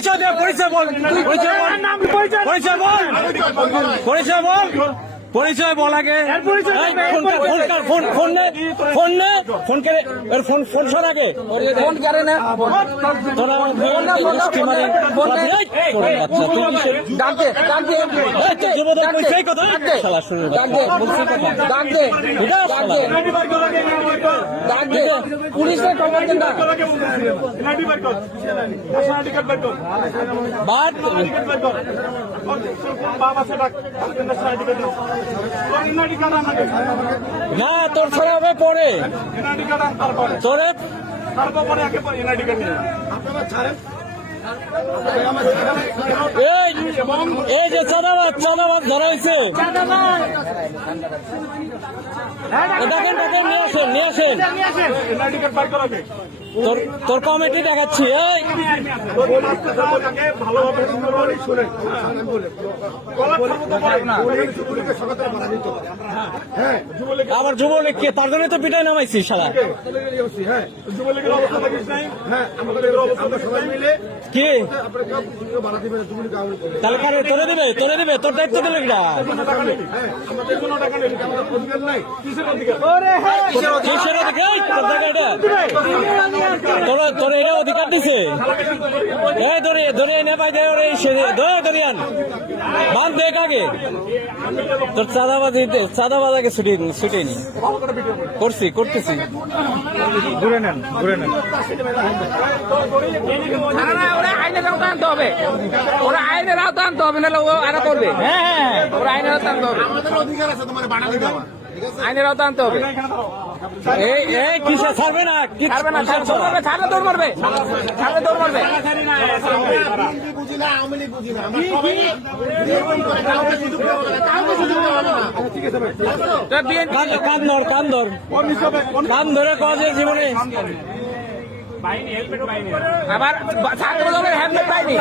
পরিচয় দে, পরিচয় বল, পরিচয় বল, পরিচয় বল, পরিচয় বল, পরিচয় বল আগে। ফোন নে, ফোন নে, ফোন করে ফোন ফোন সর আগে ফোন করে না তোরা ডাকতে ডাকতে সেই কথা শালা শুরু ডাকতে ডাকতে পুলিশের খবর দেন না বাট না তোর ছাড়া হবে পরে তোরে এই যে চাঁদাবাদ চাঁদাবাদ ধরা হয়েছে দেখেন দেখেন নিয়ে আসেন নিয়ে আসেন তোর কমিটি দেখাচ্ছি এই আবার যুবলীগ কে তার জন্য তো পিটাই নামাইছি শালা কি তাহলে কারে তোরে দিবে তোর দায়িত্ব দিলে কিনা কিসের অধিকার তোর জায়গা এটা তোর এটা অধিকার দিছে ধরে নেপাই দেয় দরিয়ান বাদ দেখ আগে তোর চাঁদাবাজ আগে ছুটে নি করতেছি ঘুরে নেন আইনের আওতা আনতে হবে ওরা আইনের আওতা আনতে হবে নাহলে ও আরো করবে হ্যাঁ ওরা আইনের আওতা আনতে হবে আইনের আওতা আনতে হবে এই কিসে ছাড়বে না ছাড়লে দৌড় মারবে কান ধরে কজের জীবনে আবার ছাত্র দলের হেলমেট পাইনি